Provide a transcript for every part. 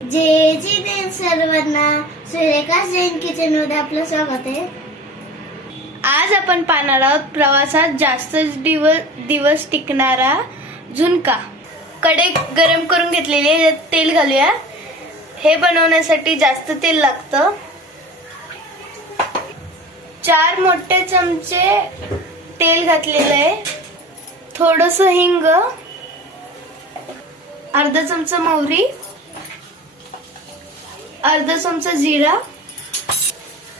जय जी दिन सर्वांना. सूर्यकाश जैन किचनमध्ये आपलं स्वागत आहे. आज आपण पाहणार आहोत प्रवासात जास्त दिवस दिवस टिकणारा झुणका. कडे गरम करून घेतलेले तेल घालूया. हे बनवण्यासाठी जास्त तेल लागतं. चार मोठे चमचे तेल घातलेलं आहे. थोडस हिंग अर्धा चमचा मोहरी अर्धा चमचा जिरा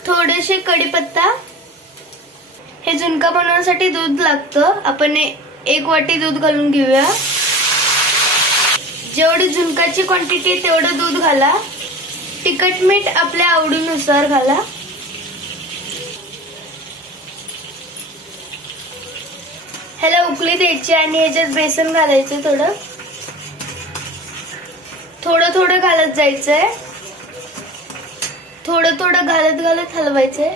थोडेसे कढीपत्ता. हे झुणका बनवण्यासाठी दूध लागतं. आपण एक वाटी दूध घालून घेऊया. जेवढी झुणकाची क्वांटिटी तेवढं दूध घाला. तिखट मीठ आपल्या आवडीनुसार घाला. ह्याला उकळी द्यायची आणि ह्याच्यात बेसन घालायचं थोडं. थोडं थोडं घालत जायचंय. थोडं थोडं घालत घालत हलवायचंय.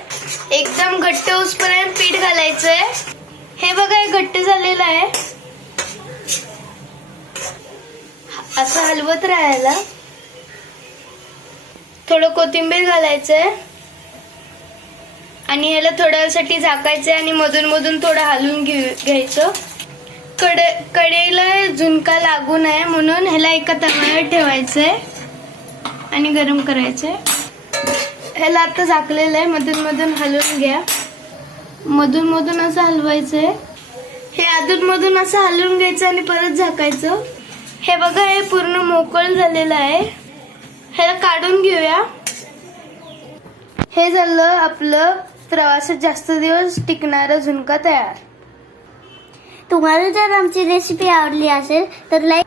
एकदम घट्ट होसपर्यंत पीठ घालायचंय. हे बघा हे घट्ट झालेलं आहे. असं हलवत राहायला. थोडं कोथिंबीर घालायचंय. आणि ह्याला थोड्यासाठी झाकायचंय आणि मधून मधून थोडं हलवून घेऊ घ्यायचं. कडे कडेला झुणका लागू नये म्हणून ह्याला एका तव्यावर ठेवायचंय. आणि गरम करायचंय. ह्याला आता झाकलेलं आहे. मधून मधून हलवून घ्या. मधून मधून असं हलवायचंय. हे अधून मधून असं हलवून घ्यायचं आणि परत झाकायचं. हे बघा हे पूर्ण मोकळ झालेलं आहे. ह्याला काढून घेऊया. हे झालं आपलं प्रवासात जास्त दिवस टिकणार झुणका तयार. तुम्हाला जर आमची रेसिपी आवडली असेल तर लाईक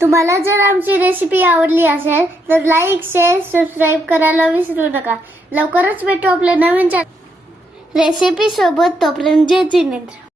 तुम्हाला जर आमची रेसिपी आवडली असेल तर लाईक शेअर सबस्क्राईब करायला विसरू नका. लवकरच भेटू आपल्या नवीन रेसिपी सोबत तोपर्यंत जय जिनेंद्र.